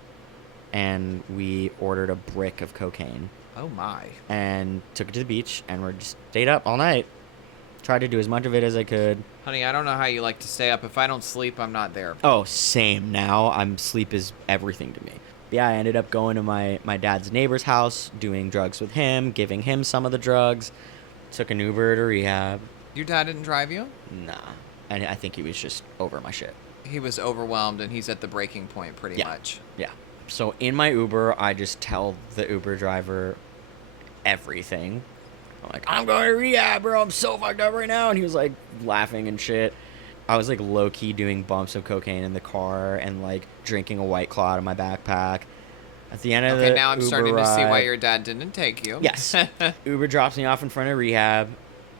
and we ordered a brick of cocaine. Oh my. And took it to the beach, and we just stayed up all night. Tried to do as much of it as I could. Honey, I don't know how you like to stay up. If I don't sleep, I'm not there. Oh, same. Now sleep is everything to me. But yeah, I ended up going to my dad's neighbor's house, doing drugs with him, giving him some of the drugs. Took an Uber to rehab. Your dad didn't drive you? Nah. And I think he was just over my shit. He was overwhelmed, and he's at the breaking point pretty much. Yeah. So in my Uber, I just tell the Uber driver everything. I'm like, I'm going to rehab, bro. I'm so fucked up right now. And he was like laughing and shit. I was like low key doing bumps of cocaine in the car and like drinking a White Claw out of my backpack. At the end of the now I'm Uber starting to see why ride- your dad didn't take you. Yes. Uber drops me off in front of rehab.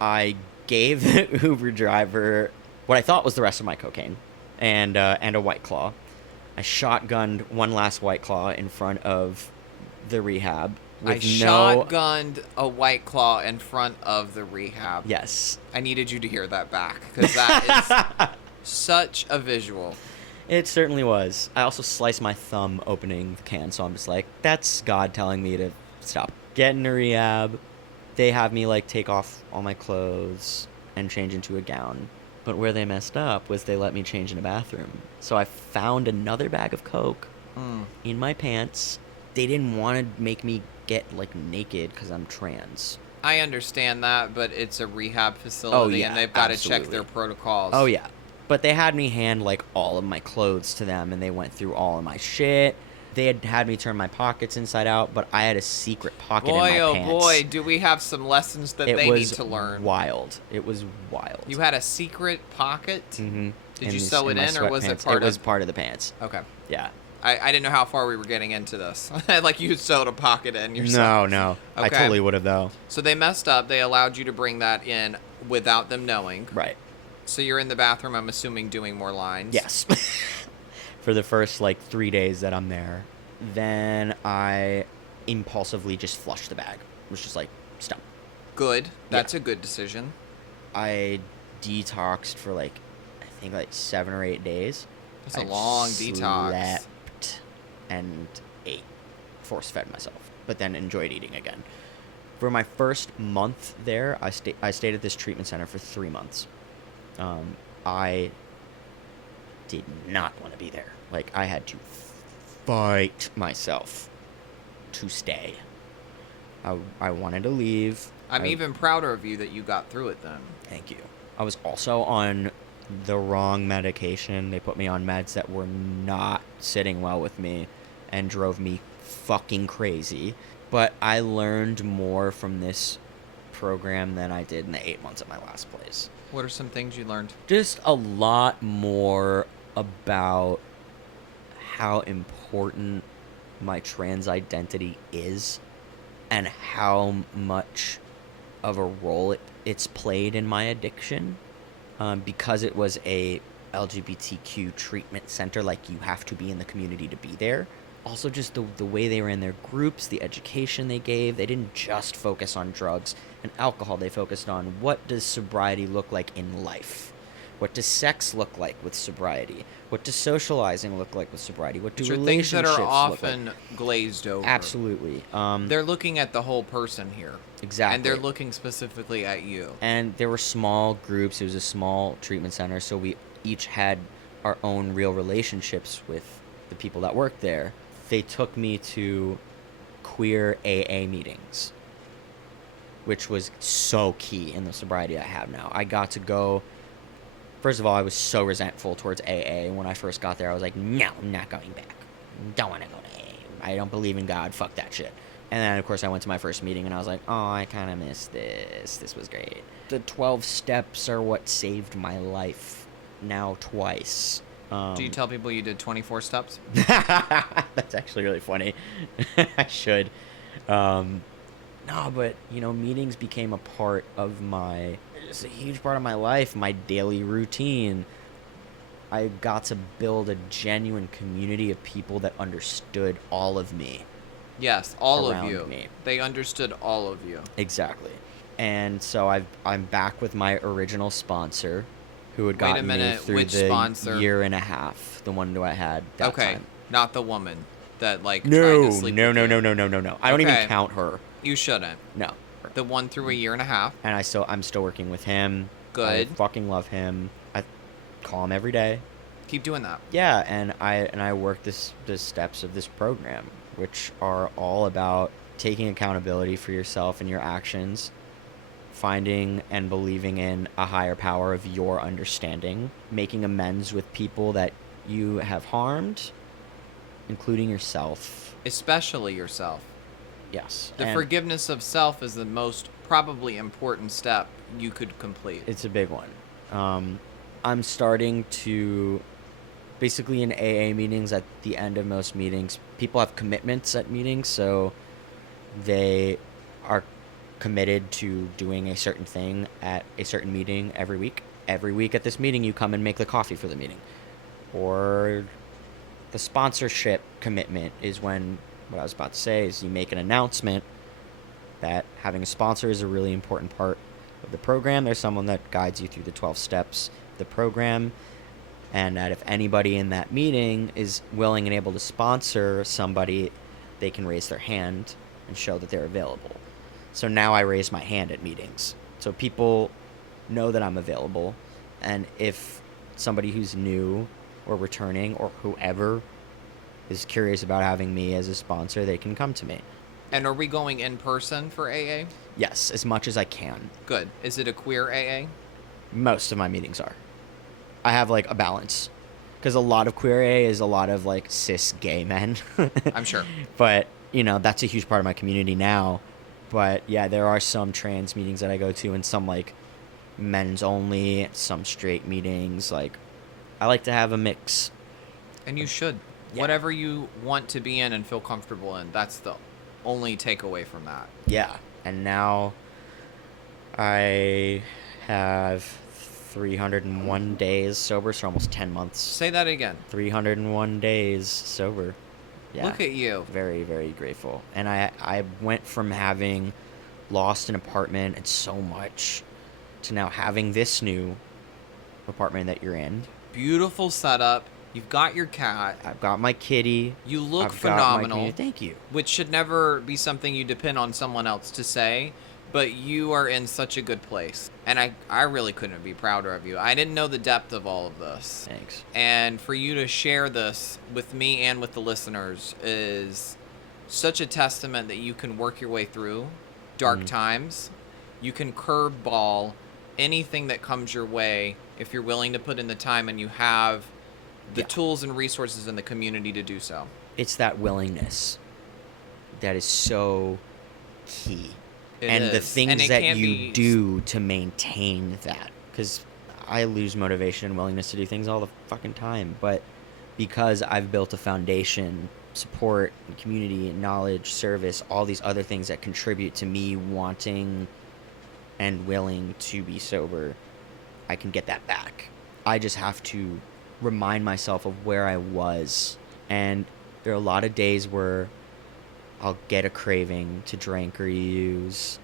I gave the Uber driver what I thought was the rest of my cocaine and a White Claw. I shotgunned one last White Claw in front of the rehab. I shotgunned a White Claw in front of the rehab. Yes. I needed you to hear that back, because that is such a visual. It certainly was. I also sliced my thumb opening the can, so I'm just like, that's God telling me to stop. Get into rehab. They have me, like, take off all my clothes and change into a gown. But where they messed up was they let me change in a bathroom. So I found another bag of Coke in my pants. They didn't want to make me get, like, naked because I'm trans. I understand that, but it's a rehab facility, and they've got to check their protocols. Oh, yeah. But they had me hand, like, all of my clothes to them, and they went through all of my shit. They had me turn my pockets inside out, but I had a secret pocket in my pants. Boy, do we have some lessons that they need to learn. It was wild. You had a secret pocket? Mm-hmm. Did you sew it in, or was it part of... It was part of the pants. Okay. Yeah. I didn't know how far we were getting into this. Like you sewed a pocket in yourself. No. Okay. I totally would have, though. So they messed up. They allowed you to bring that in without them knowing. Right. So you're in the bathroom, I'm assuming, doing more lines. Yes. For the first, 3 days that I'm there. Then I impulsively just flushed the bag. It was just like, stop. Good. That's a good decision. I detoxed for, I think 7 or 8 days. That's a long detox. Slept and ate. Force-fed myself. But then enjoyed eating again. For my first month there, I stayed at this treatment center for 3 months. I did not want to be there. I had to fight myself to stay. I wanted to leave. I'm even prouder of you that you got through it then. Thank you. I was also on the wrong medication. They put me on meds that were not sitting well with me and drove me fucking crazy. But I learned more from this program than I did in the 8 months at my last place. What are some things you learned? Just a lot more about how important my trans identity is and how much of a role it's played in my addiction. Because it was a LGBTQ treatment center, you have to be in the community to be there. Also, just the way they ran their groups, the education they gave. They didn't just focus on drugs and alcohol. They focused on what does sobriety look like in life? What does sex look like with sobriety? What does socializing look like with sobriety? What do relationships things that are look often like? glazed over. Absolutely. They're looking at the whole person here. Exactly. And they're looking specifically at you. And there were small groups. It was a small treatment center, so we each had our own real relationships with the people that worked there. They took me to queer AA meetings, which was so key in the sobriety I have now. I got to go... First of all, I was so resentful towards AA. When I first got there, I was like, no, I'm not going back. Don't want to go to AA. I don't believe in God. Fuck that shit. And then, of course, I went to my first meeting, and I was like, oh, I kind of missed this. This was great. The 12 steps are what saved my life now twice. Do you tell people you did 24 steps? That's actually really funny. I should. No, but, meetings became a part of it's a huge part of my life, my daily routine. I got to build a genuine community of people that understood all of me. Yes, all of around you. me. They understood all of you. Exactly. And so I'm back with my original sponsor, who had gotten me through which the sponsor? year and a half, the one who I had that time. Not the woman that tried to No. sleep with you. No. I don't even Okay. count her. You shouldn't. No. The one through a year and a half. And I'm still working with him. Good. I fucking love him. I call him every day. Keep doing that. Yeah, and I work the steps of this program, which are all about taking accountability for yourself and your actions, finding and believing in a higher power of your understanding, making amends with people that you have harmed, including yourself. Especially yourself. Yes. The and forgiveness of self is the most probably important step you could complete. It's a big one. I'm starting to... Basically, in AA meetings, at the end of most meetings, people have commitments at meetings, so they are committed to doing a certain thing at a certain meeting every week. Every week at this meeting, you come and make the coffee for the meeting. Or the sponsorship commitment is when, what I was about to say, is you make an announcement that having a sponsor is a really important part of the program. There's someone that guides you through the 12 steps of the program. And that if anybody in that meeting is willing and able to sponsor somebody, they can raise their hand and show that they're available. So now I raise my hand at meetings. So people know that I'm available. And if somebody who's new or returning or whoever is curious about having me as a sponsor, they can come to me. And are we going in person for AA? Yes, as much as I can. Good. Is it a queer AA? Most of my meetings are. I have like a balance, because a lot of queer AA is a lot of like cis gay men. I'm sure. But that's a huge part of my community now. But yeah, there are some trans meetings that I go to, and some like men's only, some straight meetings. Like, I like to have a mix. And you should. Yeah. Whatever you want to be in and feel comfortable in, that's the only takeaway from that. Yeah. And now I have 301 days sober, so almost 10 months. Say that again. 301 days sober. Yeah. Look at you. Very, very grateful. And I went from having lost an apartment and so much to now having this new apartment that you're in. Beautiful setup. You've got your cat. I've got my kitty. You look I've got my phenomenal. community. Thank you. Which should never be something you depend on someone else to say, but you are in such a good place. And I really couldn't be prouder of you. I didn't know the depth of all of this. Thanks. And for you to share this with me and with the listeners is such a testament that you can work your way through dark times. You can curveball anything that comes your way if you're willing to put in the time and you have the tools and resources in the community to do so. It's that willingness that is so key. And the things that you do to maintain that. Because I lose motivation and willingness to do things all the fucking time. But because I've built a foundation, support, and community, and knowledge, service, all these other things that contribute to me wanting and willing to be sober, I can get that back. I just have to remind myself of where I was. And there are a lot of days where I'll get a craving to drink or use,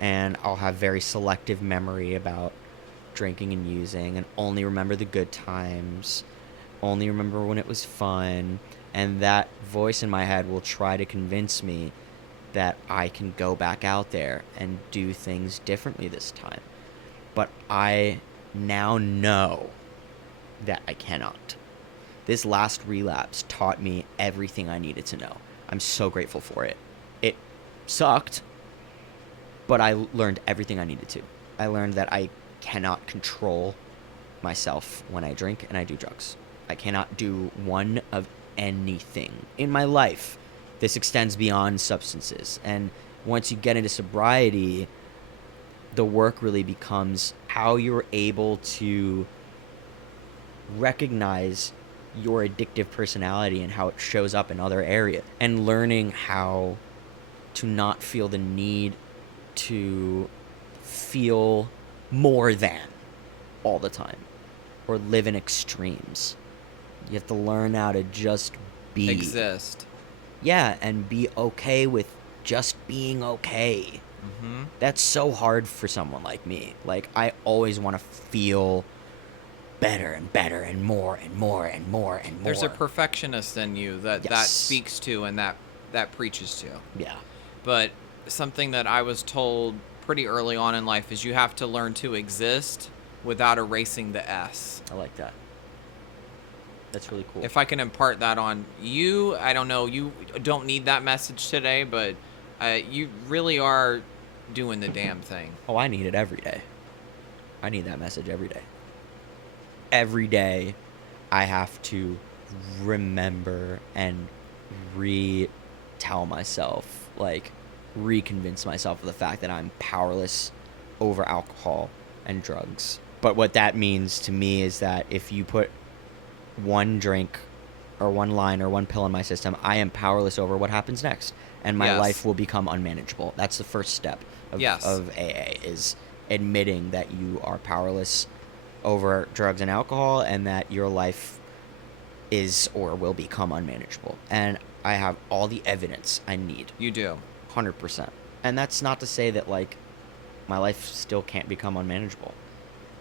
and I'll have very selective memory about drinking and using, and only remember the good times, only remember when it was fun, and that voice in my head will try to convince me that I can go back out there and do things differently this time. But I now know that I cannot. This last relapse taught me everything I needed to know. I'm so grateful for it. It sucked, but I learned everything I needed to. I learned that I cannot control myself when I drink and I do drugs. I cannot do one of anything in my life this extends beyond substances. And once you get into sobriety, the work really becomes how you're able to recognize your addictive personality and how it shows up in other areas, and learning how to not feel the need to feel more than all the time or live in extremes. You have to learn how to just be. Exist. Yeah, and be okay with just being okay. Mm-hmm. That's so hard for someone like me. Like, I always want to feel better and better and more and more and more and more. There's a perfectionist in you that Yes. speaks to and that preaches to. Yeah. But something that I was told pretty early on in life is you have to learn to exist without erasing the S. I like that. That's really cool. If I can impart that on you, I don't know, you don't need that message today, but you really are doing the damn thing. Oh, I need it every day. I need that message every day. Every day, I have to remember and retell myself, like, reconvince myself of the fact that I'm powerless over alcohol and drugs. But what that means to me is that if you put one drink or one line or one pill in my system, I am powerless over what happens next, and my Yes. life will become unmanageable. That's the first step of, Yes. of AA, is admitting that you are powerless over drugs and alcohol, and that your life is or will become unmanageable. And I have all the evidence I need. You do. 100%. And that's not to say that, like, my life still can't become unmanageable.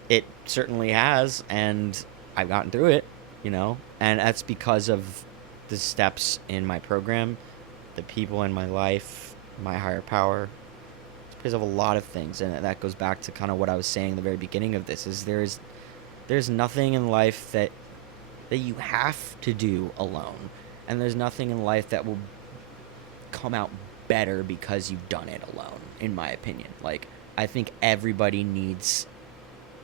It certainly has, and I've gotten through it, you know? And that's because of the steps in my program, the people in my life, my higher power. It's because of a lot of things. And that goes back to kind of what I was saying in the very beginning of this, is there's nothing in life that you have to do alone. And there's nothing in life that will come out better because you've done it alone, in my opinion. Like, I think everybody needs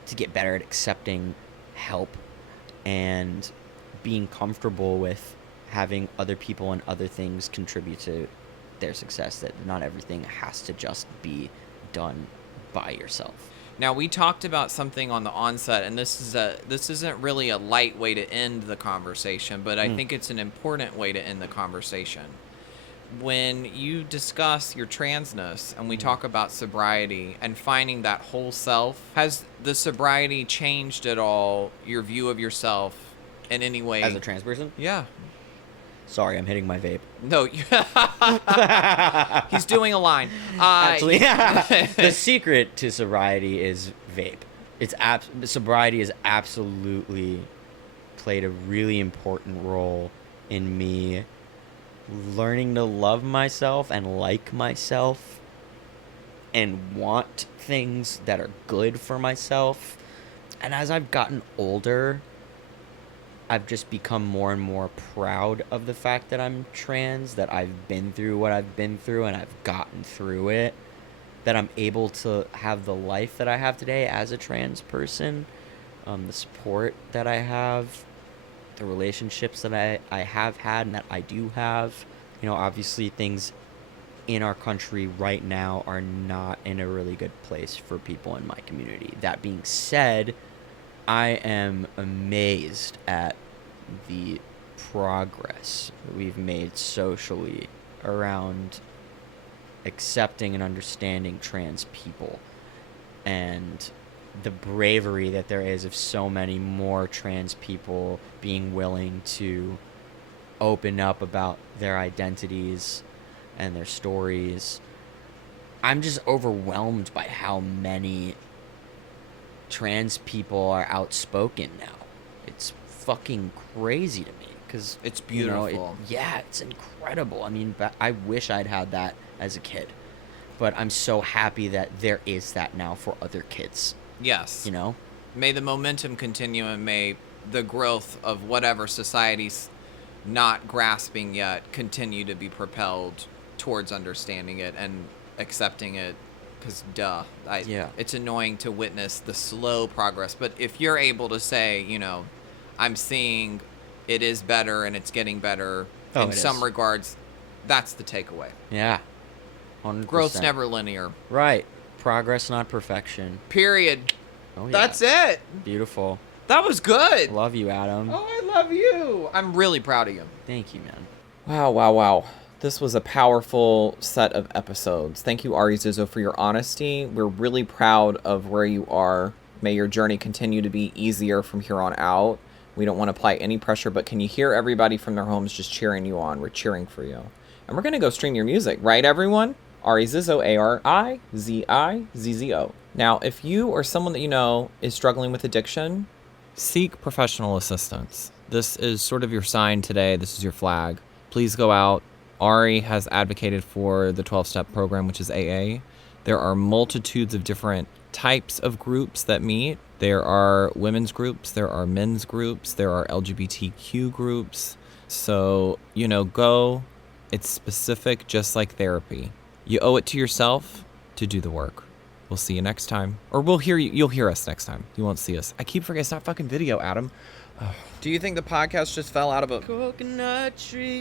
to get better at accepting help and being comfortable with having other people and other things contribute to their success, that not everything has to just be done by yourself. Now, we talked about something on the onset, and this isn't really a light way to end the conversation, but I think it's an important way to end the conversation. When you discuss your transness and we talk about sobriety and finding that whole self, has the sobriety changed at all your view of yourself in any way? As a trans person? Yeah. Sorry, I'm hitting my vape. No, he's doing a line. Actually, the secret to sobriety is vape. Sobriety has absolutely played a really important role in me learning to love myself and like myself and want things that are good for myself. And as I've gotten older, I've just become more and more proud of the fact that I'm trans, that I've been through what I've been through and I've gotten through it, that I'm able to have the life that I have today as a trans person, the support that I have, the relationships that I have had and that I do have. You know, obviously things in our country right now are not in a really good place for people in my community. That being said, I am amazed at the progress that we've made socially around accepting and understanding trans people, and the bravery that there is of so many more trans people being willing to open up about their identities and their stories. I'm just overwhelmed by how many trans people are outspoken now. It's fucking crazy to me, because It's beautiful. You know, it's incredible. I mean, I wish I'd had that as a kid, but I'm so happy that there is that now for other kids. Yes. You know, May the momentum continue, and may the growth of whatever society's not grasping yet continue to be propelled towards understanding it and accepting it. Because it's annoying to witness the slow progress. But if you're able to say, you know, I'm seeing it is better and it's getting better in some regards, That's the takeaway. Yeah. 100%. Growth's never linear. Right. Progress, not perfection. Period. Oh, yeah. That's it. Beautiful. That was good. Love you, Adam. Oh, I love you. I'm really proud of you. Thank you, man. Wow. This was a powerful set of episodes. Thank you, Ari Zizzo, for your honesty. We're really proud of where you are. May your journey continue to be easier from here on out. We don't want to apply any pressure, but can you hear everybody from their homes just cheering you on? We're cheering for you. And we're going to go stream your music, right, everyone? Ari Zizzo, Arizizzo. Now, if you or someone that you know is struggling with addiction, seek professional assistance. This is sort of your sign today. This is your flag. Please go out. Ari has advocated for the 12-step program, which is AA. There are multitudes of different types of groups that meet. There are women's groups, there are men's groups, there are LGBTQ groups. So, go. It's specific, just like therapy. You owe it to yourself to do the work. We'll see you next time. Or you'll hear us next time. You won't see us. I keep forgetting, it's not fucking video, Adam. Do you think the podcast just fell out of a Coconut tree.